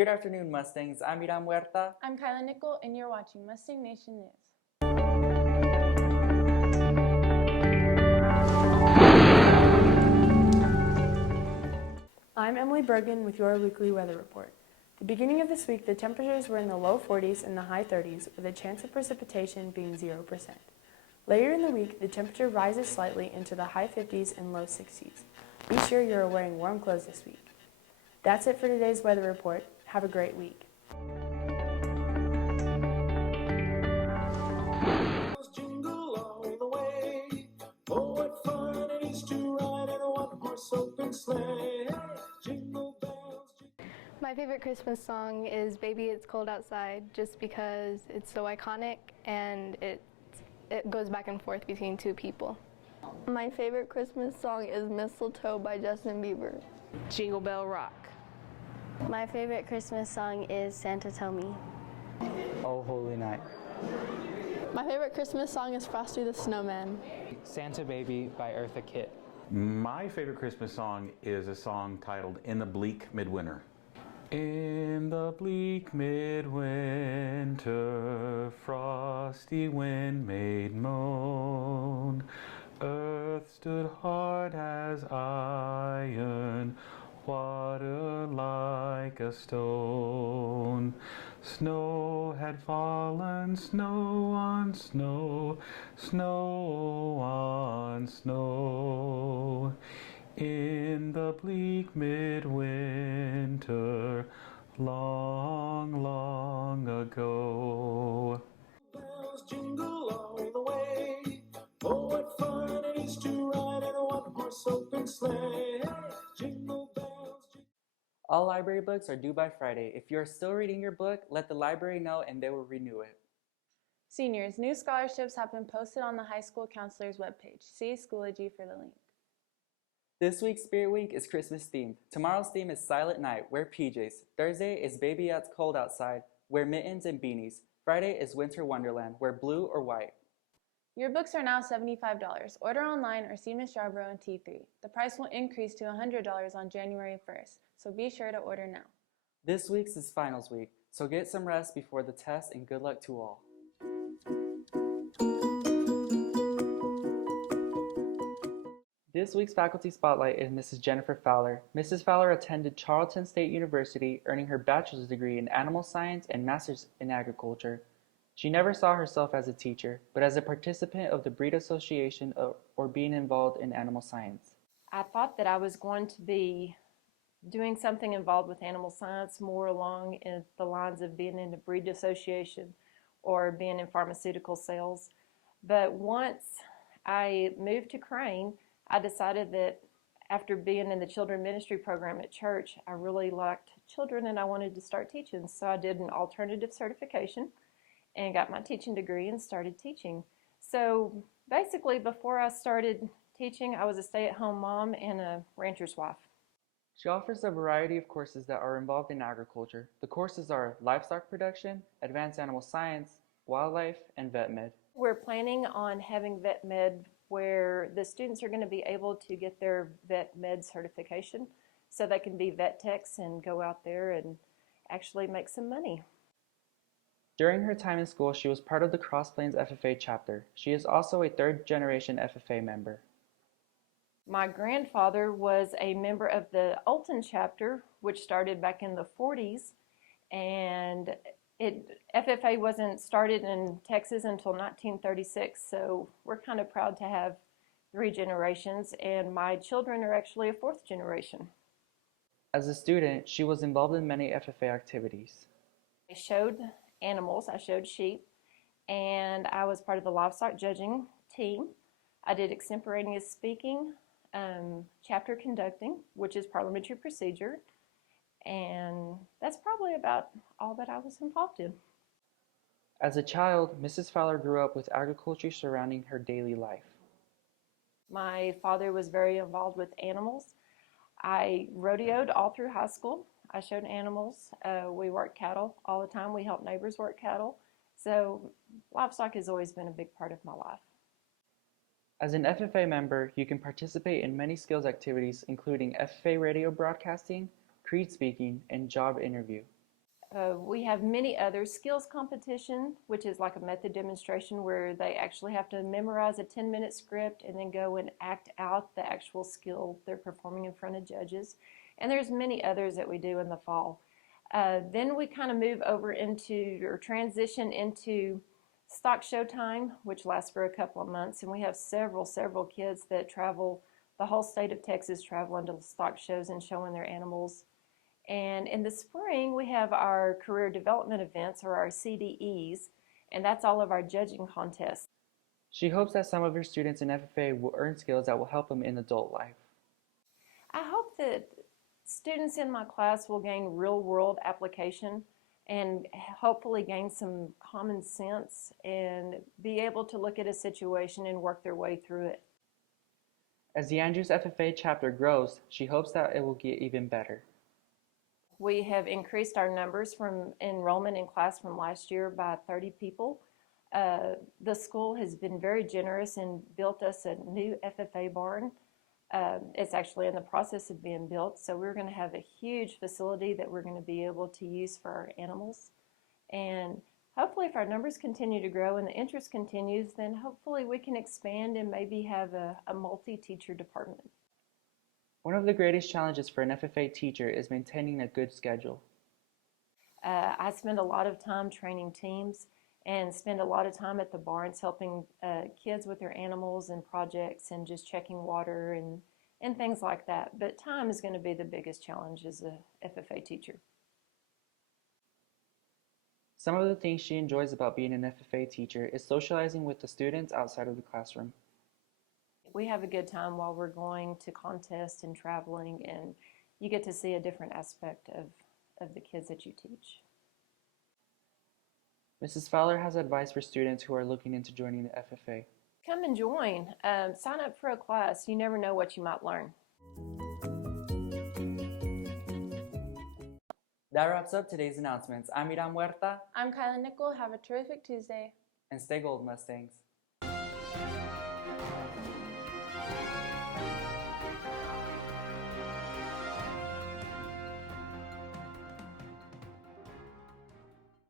Good afternoon, Mustangs. I'm Iram Huerta. I'm Kyla Nickel, and you're watching Mustang Nation News. I'm Emily Bergen with your weekly weather report. The beginning of this week, the temperatures were in the low 40s and the high 30s, with a chance of precipitation being 0%. Later in the week, the temperature rises slightly into the high 50s and low 60s. Be sure you're wearing warm clothes this week. That's it for today's weather report. Have a great week. Jingle all the way. Oh, what fun it is to ride in a one-horse open sleigh. Jingle bells. My favorite Christmas song is Baby It's Cold Outside, just because it's so iconic and it goes back and forth between two people. My favorite Christmas song is Mistletoe by Justin Bieber. Jingle Bell Rock. My favorite Christmas song is Santa Tell Me. Oh Holy Night. My favorite Christmas song is Frosty the Snowman. Santa Baby by Eartha Kitt. My favorite Christmas song is a song titled In the Bleak Midwinter. In the bleak midwinter, frosty wind made moan. Earth stood hard as iron, water like a stone. Snow had fallen, snow on snow, snow on snow. In the bleak midwinter, long, long ago. Bells jingle all the way. Oh, what fun it is to ride in a one-horse open sleigh. Jingle bells. All library books are due by Friday. If you're still reading your book, let the library know and they will renew it. Seniors, new scholarships have been posted on the high school counselor's webpage. See Schoology for the link. This week's Spirit Week is Christmas themed. Tomorrow's theme is Silent Night, wear PJs. Thursday is Baby It's Cold Outside, wear mittens and beanies. Friday is Winter Wonderland, wear blue or white. Your books are now $75. Order online or see Ms. Yarbrough in T3. The price will increase to $100 on January 1st, so be sure to order now. This week's is finals week, so get some rest before the test and good luck to all. This week's faculty spotlight is Mrs. Jennifer Fowler. Mrs. Fowler attended Charlton State University, earning her bachelor's degree in animal science and master's in agriculture. She never saw herself as a teacher, but as a participant of the Breed Association or being involved in animal science. I thought that I was going to be doing something involved with animal science more along in the lines of being in the Breed Association or being in pharmaceutical sales. But once I moved to Crane, I decided that after being in the children ministry program at church, I really liked children and I wanted to start teaching. So I did an alternative certification and got my teaching degree and started teaching. So basically, before I started teaching, I was a stay-at-home mom and a rancher's wife. She offers a variety of courses that are involved in agriculture. The courses are livestock production, advanced animal science, wildlife, and vet med. We're planning on having vet med where the students are going to be able to get their vet med certification so they can be vet techs and go out there and actually make some money. During her time in school, she was part of the Cross Plains FFA chapter. She is also a third-generation FFA member. My grandfather was a member of the Olton chapter, which started back in the 40s, and FFA wasn't started in Texas until 1936, so we're kind of proud to have 3 generations, and my children are actually a 4th generation. As a student, she was involved in many FFA activities. I showed animals, I showed sheep, and I was part of the livestock judging team. I did extemporaneous speaking, chapter conducting, which is parliamentary procedure, and that's probably about all that I was involved in. As a child, Mrs. Fowler grew up with agriculture surrounding her daily life. My father was very involved with animals. I rodeoed all through high school. I showed animals. We worked cattle all the time. We helped neighbors work cattle. So livestock has always been a big part of my life. As an FFA member, you can participate in many skills activities including FFA radio broadcasting, creed speaking, and job interview. We have many other skills competition, which is like a method demonstration where they actually have to memorize a 10-minute script and then go and act out the actual skill they're performing in front of judges. And there's many others that we do in the fall. Then we kind of move over into or transition into stock show time, which lasts for a couple of months. And we have several kids that travel the whole state of Texas, traveling to stock shows and showing their animals. And in the spring, we have our career development events, or our CDEs, and that's all of our judging contests. She hopes that some of her students in FFA will earn skills that will help them in adult life. I hope that students in my class will gain real-world application and hopefully gain some common sense and be able to look at a situation and work their way through it. As the Andrews FFA chapter grows, she hopes that it will get even better. We have increased our numbers from enrollment in class from last year by 30 people. The school has been very generous and built us a new FFA barn. It's actually in the process of being built, so we're going to have a huge facility that we're going to be able to use for our animals. And hopefully if our numbers continue to grow and the interest continues, then hopefully we can expand and maybe have a multi-teacher department. One of the greatest challenges for an FFA teacher is maintaining a good schedule. I spend a lot of time training teams and spend a lot of time at the barns helping kids with their animals and projects and just checking water and things like that. But time is going to be the biggest challenge as a FFA teacher. Some of the things she enjoys about being an FFA teacher is socializing with the students outside of the classroom. We have a good time while we're going to contests and traveling, and you get to see a different aspect of the kids that you teach. Mrs. Fowler has advice for students who are looking into joining the FFA. Come and join. Sign up for a class. You never know what you might learn. That wraps up today's announcements. I'm Iram Huerta. I'm Kyla Nickel. Have a terrific Tuesday. And stay gold, Mustangs.